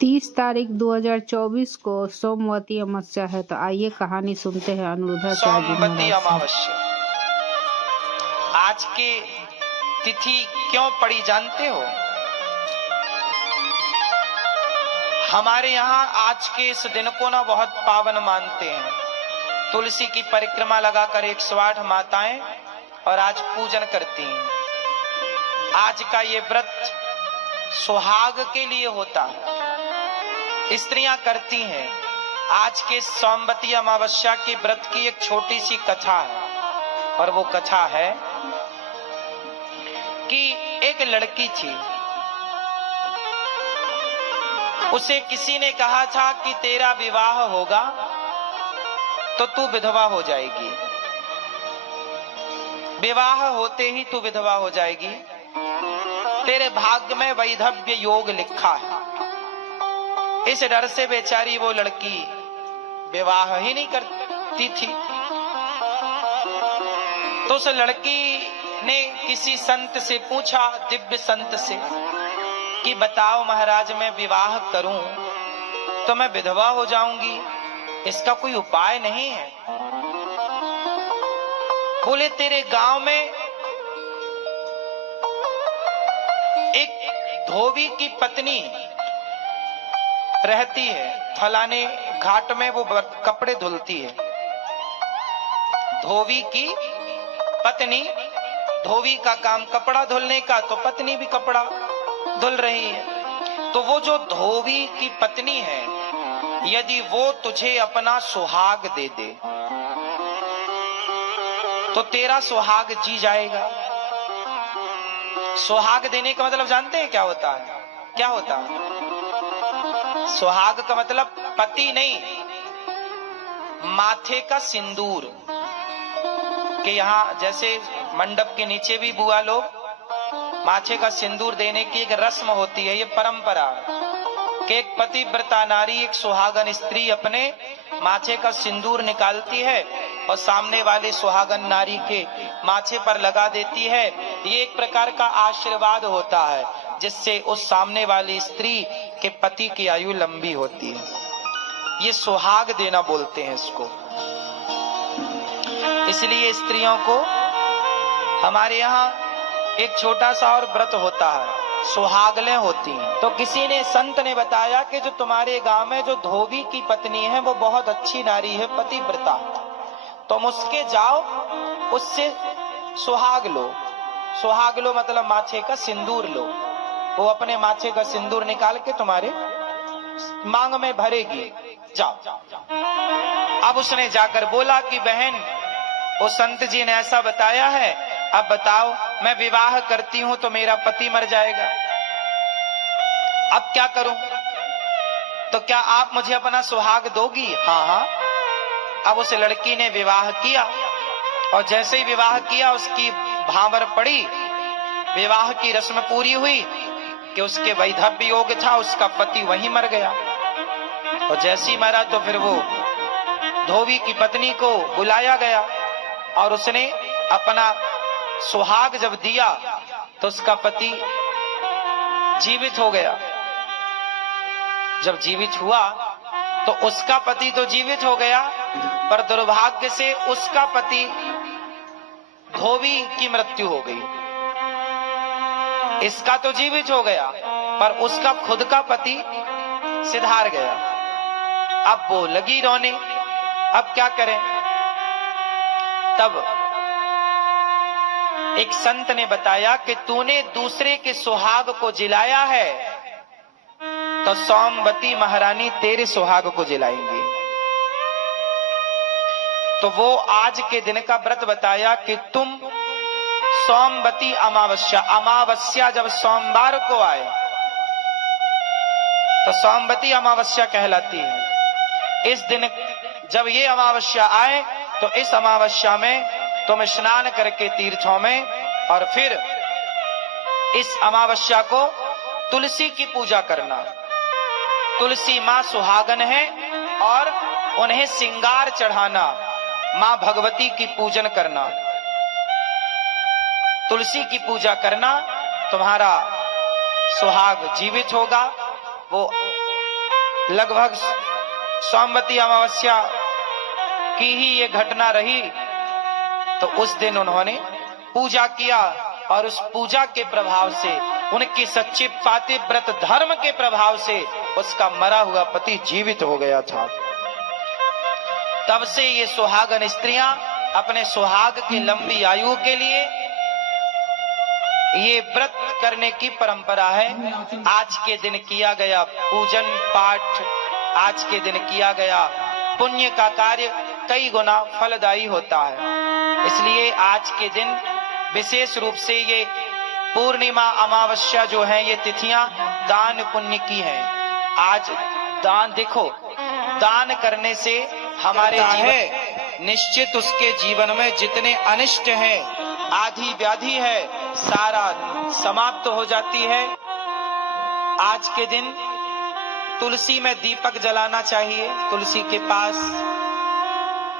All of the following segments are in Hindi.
30 तारीख 2024 को सोमवती अमावस्या है। तो आइए कहानी सुनते हैं अनिरुद्धाचार्य जी सोमवती महाराज से। अमावस्या आज की तिथि क्यों पड़ी जानते हो? हमारे यहाँ आज के इस दिन को ना बहुत पावन मानते हैं। तुलसी की परिक्रमा लगाकर 108 माताएं और आज पूजन करती हैं। आज का ये व्रत सुहाग के लिए होता है, स्त्रियां करती हैं। आज के सोमवती अमावस्या के व्रत की एक छोटी सी कथा है, और वो कथा है कि एक लड़की थी। उसे किसी ने कहा था कि तेरा विवाह होगा तो तू विधवा हो जाएगी, विवाह होते ही तू विधवा हो जाएगी, तेरे भाग्य में वैधव्य योग लिखा है। इस डर से बेचारी वो लड़की विवाह ही नहीं करती थी। तो उस लड़की ने किसी संत से पूछा, दिव्य संत से, कि बताओ महाराज, मैं विवाह करूं तो मैं विधवा हो जाऊंगी, इसका कोई उपाय नहीं है? बोले तेरे गांव में एक धोबी की पत्नी रहती है, फलाने घाट में वो कपड़े धुलती है। धोबी की पत्नी, धोबी का काम कपड़ा धुलने का, तो पत्नी भी कपड़ा धुल रही है। तो वो जो धोबी की पत्नी है, यदि वो तुझे अपना सुहाग दे दे तो तेरा सुहाग जी जाएगा। सुहाग देने का मतलब जानते हैं क्या होता है? क्या होता है? सुहाग का मतलब पति नहीं, माथे का सिंदूर। कि यहाँ जैसे मंडप के नीचे भी बुआ लोग माथे का सिंदूर देने की एक रस्म होती है, ये परंपरा कि एक पतिव्रता नारी, एक सुहागन स्त्री अपने माथे का सिंदूर निकालती है और सामने वाले सुहागन नारी के माथे पर लगा देती है। ये एक प्रकार का आशीर्वाद होता है, जिससे उस सामने वाली स्त्री के पति की आयु लंबी होती है। ये सुहाग देना बोलते हैं इसको। इसलिए स्त्रियों को हमारे यहाँ एक छोटा सा और व्रत होता है, सुहागलें होती हैं। तो किसी ने, संत ने बताया कि जो तुम्हारे गांव में जो धोबी की पत्नी है वो बहुत अच्छी नारी है, पतिव्रता, तुम उसके जाओ, उससे सुहाग लो। सुहाग लो मतलब माथे का सिंदूर लो। वो अपने माथे का सिंदूर निकाल के तुम्हारे मांग में भरेगी, जाओ। अब उसने जाकर बोला कि बहन, वो संत जी ने ऐसा बताया है, अब बताओ मैं विवाह करती हूं तो मेरा पति मर जाएगा, अब क्या करूं? तो क्या आप मुझे अपना सुहाग दोगी? हाँ हाँ। अब उस लड़की ने विवाह किया, और जैसे ही विवाह किया उसकी भांवर पड़ी, विवाह की रस्म पूरी हुई कि उसके वैधव्य योग था, उसका पति वहीं मर गया। और जैसे ही मरा तो फिर वो धोबी की पत्नी को बुलाया गया, और उसने अपना सुहाग जब दिया तो उसका पति जीवित हो गया। जब जीवित हुआ तो उसका पति तो जीवित हो गया, पर दुर्भाग्य से उसका पति धोबी की मृत्यु हो गई। इसका तो जीवित हो गया, पर उसका खुद का पति सिधार गया। अब वो लगी रोने, अब क्या करें? तब एक संत ने बताया कि तूने दूसरे के सुहाग को जिलाया है तो सोमवती महारानी तेरे सुहाग को जिलाएंगी। तो वो आज के दिन का व्रत बताया कि तुम सोमवती अमावस्या, अमावस्या जब सोमवार को आए तो सोमवती अमावस्या कहलाती है। इस दिन जब ये अमावस्या आए तो इस अमावस्या में तुम स्नान करके तीर्थों में, और फिर इस अमावस्या को तुलसी की पूजा करना। तुलसी माँ सुहागन है और उन्हें सिंगार चढ़ाना, माँ भगवती की पूजन करना। तुलसी की पूजा करना, तुम्हारा सुहाग जीवित होगा, वो लगभग सोमवती अमावस्या की ही ये घटना रही। तो उस दिन उन्होंने पूजा किया और उस पूजा के प्रभाव से, उनके सच्चे पातिव्रत धर्म के प्रभाव से उसका मरा हुआ पति जीवित हो गया था। तब से ये सुहागन स्त्रियां अपने सुहाग की लंबी आयु के लिए ये व्रत करने की परंपरा है। आज के दिन किया गया पूजन पाठ, आज के दिन किया गया पुण्य का कार्य कई गुना फलदायी होता है। इसलिए आज के दिन विशेष रूप से ये पूर्णिमा अमावस्या जो है, ये तिथियां दान पुण्य की हैं। आज दान, देखो, दान करने से हमारे जीवन निश्चित उसके जीवन में जितने अनिष्ट हैं, आधी व्याधि है, सारा समाप्त हो जाती है। आज के दिन तुलसी में दीपक जलाना चाहिए, तुलसी के पास।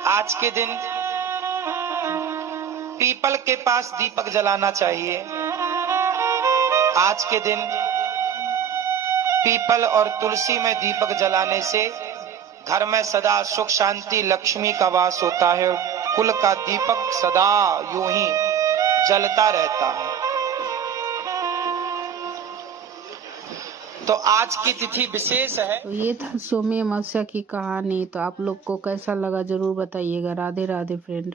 आज के दिन पीपल के पास दीपक जलाना चाहिए। आज के दिन पीपल और तुलसी में दीपक जलाने से घर में सदा सुख शांति लक्ष्मी का वास होता है। कुल का दीपक सदा यूं ही जलता रहता है। तो आज की तिथि विशेष है। तो ये था सोमी अमावस्या की कहानी। तो आप लोग को कैसा लगा जरूर बताइएगा। राधे राधे फ्रेंड।